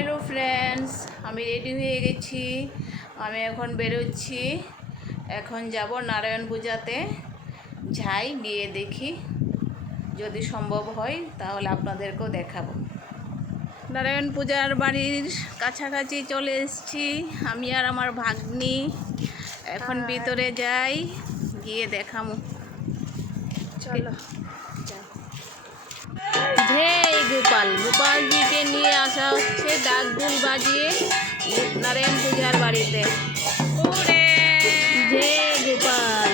Hello friends, আমি ready হয়ে গেছি। আমি এখন বেরোচ্ছি। এখন যাব নারায়ণ পূজাতে। যাই, গিয়ে দেখি, যদি সম্ভব হয় তাহলে আপনাদেরকেও দেখাবো। নারায়ণ পূজার বাড়ির কাছাকাছি চলে এসেছি আমি আর আমার ভাগ্নি। এখন ভিতরে যাই, গিয়ে দেখাবো। চলো। জয় গোপালজিকে নিয়ে আসা হচ্ছে ডাকডুল বাজিয়ে নারায়ণ পূজার বাড়িতে। জয় গোপাল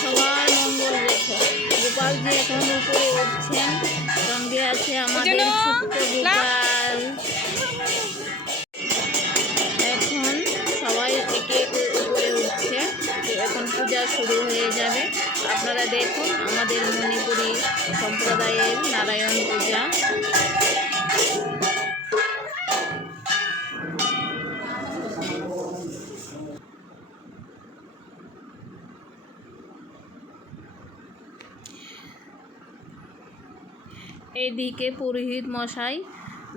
সবার মঙ্গল রেখো। গোপালজি এখন উপরে উঠছেন, সঙ্গে আছে আমাদের ছোট্ট গোপাল। এখন সবাই একে একে উপরে উঠছে। তো এখন পূজা শুরু হয়ে যাবে। আপনারা দেখুন আমাদের মণিপুরি সম্প্রদায়ের নারায়ণ পূজা। এইদিকে পুরোহিত মশাই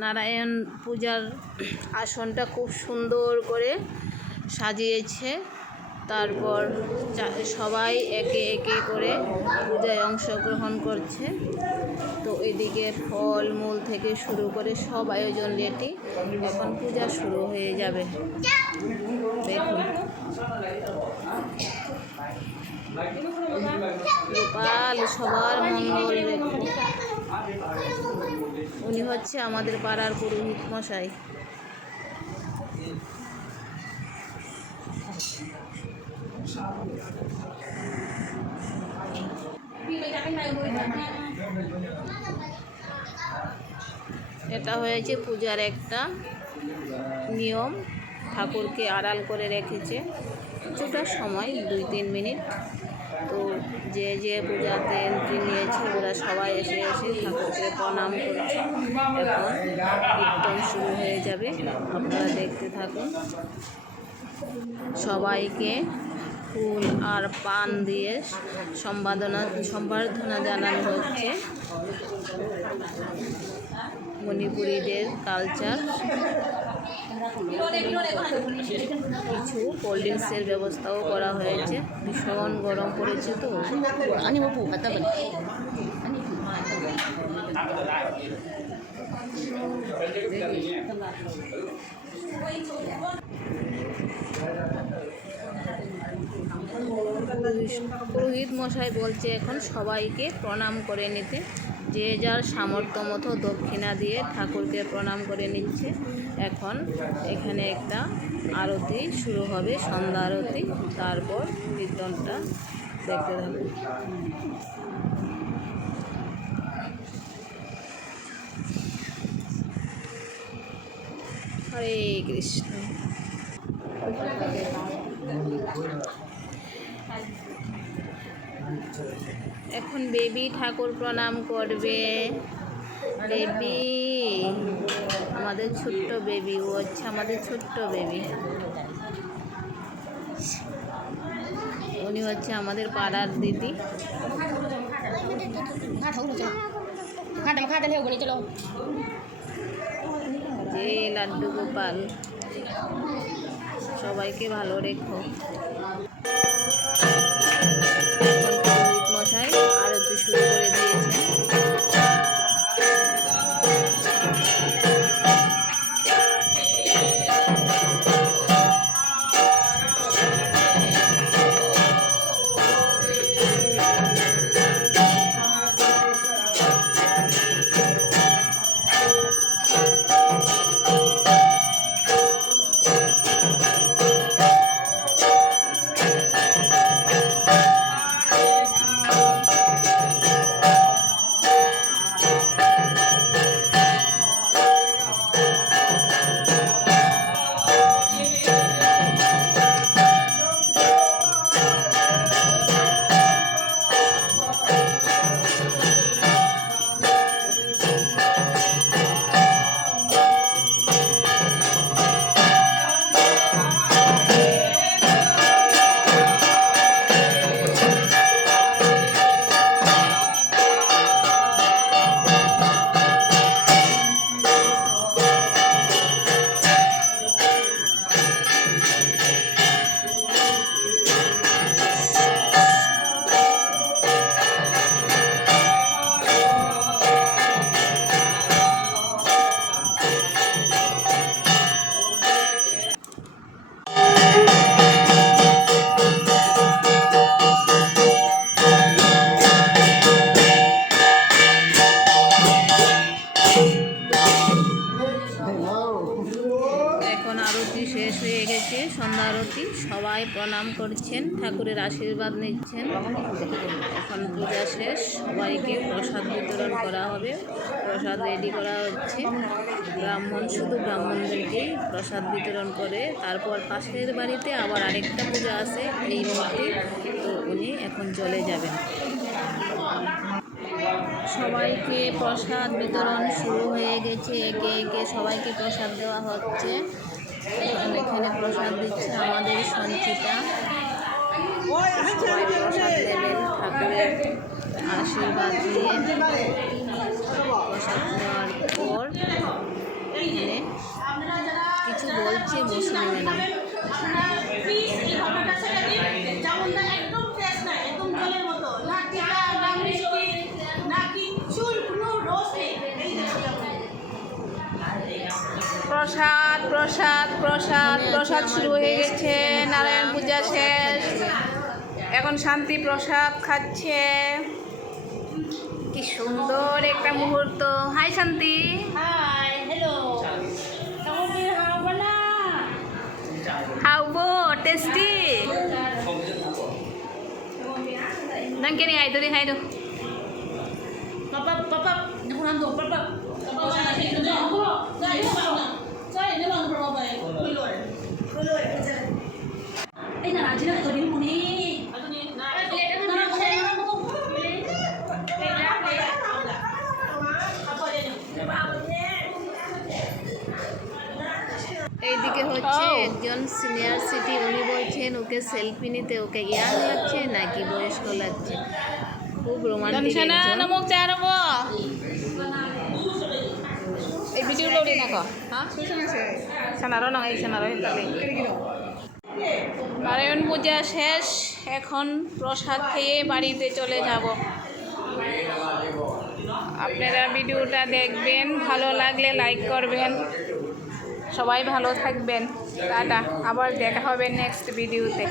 নারায়ণ পূজার আসনটা খুব সুন্দর করে সাজিয়েছে। তারপর সবাই একে একে করে পূজায় অংশগ্রহণ করছে। তো এদিকে ফল মূল থেকে শুরু করে সব আয়োজন রেডি। এখন পূজা শুরু হয়ে যাবে। দেখুন, গোপাল সবার মঙ্গল রেখো। উনি হচ্ছে আমাদের পাড়ার পুরোহিত মশাই। এটা হয়েছে পূজার একটা নিয়ম। ঠাকুরকে আড়াল করে রেখেছে কিছুটা সময়, 2-3 মিনিট। তো যে যে পূজাতে এন্ট্রি নিয়েছে ওরা সবাই এসে ঠাকুরকে প্রণাম করছে। এখন কীর্তন শুরু হয়ে যাবে, আপনারা দেখতে থাকুন। সবাইকে ফুল আর পান দিয়ে সম্বর্ধনা জানানো হচ্ছে। মণিপুরীদের কালচার। কিছু কোল্ড ড্রিঙ্কসের ব্যবস্থাও করা হয়েছে। ভীষণ গরম পড়েছে, তো পুরোহিত মশাই বলছে এখন সবাইকে প্রণাম করে নিতে। যে যার সামর্থ্য মতো দক্ষিণা দিয়ে ঠাকুরকে প্রণাম করে নিচ্ছে। এখন এখানে একটা আরতি শুরু হবে, সন্ধ্যা আরতি। তারপর কীর্তনটা দেখতে থাকুন। হরে কৃষ্ণ। এখন বেবি ঠাকুর প্রণাম করবে। বেবি, আমাদের ছোট্ট বেবি, ও হচ্ছে আমাদের ছোট্ট বেবি। উনি হচ্ছে আমাদের পাড়ার দিদি। যে লাড্ডু গোপাল, সবাইকে ভালো রেখো। পুরোহিত মশাই আরতি শুরু করে দিয়েছে। শেষ হয়ে গেছে, সন্ধ্যা আরতি, সবাই প্রণাম করছেন, ঠাকুরের আশীর্বাদ নিচ্ছেন। এখন পূজা শেষ, সবাইকে প্রসাদ বিতরণ করা হবে। প্রসাদ রেডি করা হচ্ছে, শুধু ব্রাহ্মণদেরকেই প্রসাদ বিতরণ করে। তারপর পাশের বাড়িতে আবার আরেকটা পূজা আছে এই মুহূর্তে, তো উনি এখন চলে যাবেন। সবাইকে প্রসাদ বিতরণ শুরু হয়ে গেছে, একে একে সবাইকে প্রসাদ দেওয়া হচ্ছে। এখানে প্রসাদ দিচ্ছে আমাদের সঞ্চিতা। সবাই প্রসাদ দেবেন ঠাকুরের আশীর্বাদ দিয়ে। প্রসাদ নেওয়ার পর এখানে কিছু বলছে মৌসুমী ম্যাডাম। প্রসাদ প্রসাদ প্রসাদ প্রসাদ শুরু হয়ে গেছে, নারায়ণ পূজা শেষ, এখন শান্তি প্রসাদ খাচ্ছে। কি সুন্দর একটা মুহূর্ত। হাই শান্তি। High, hello. খাবো টেস্টি নাকি নি আই তো দেখাই তো। Papa, papa, aku nandung, papa. Papa, saya ini bang berapa baik? Keluar. Narajin nak tadi muni. এইদিকে হচ্ছে একজন সিনিয়র সিটি, উনি বলছেন ওকে সেলফি নিতে, ওকে ইয়াং লাগছে নাকি বয়স্ক লাগছে। খুব রোমান্টিক এই ভিডিওটা উঠে নাকো। হ্যাঁ সানারও নয়, সানারও নারায়ণ পূজা শেষ, এখন প্রসাদ খেয়ে বাড়িতে চলে যাব। আপনারা ভিডিওটা দেখবেন, ভালো লাগলে লাইক করবেন। সবাই ভালো থাকবেন, টাটা, আবার দেখা হবে নেক্সট ভিডিওতে।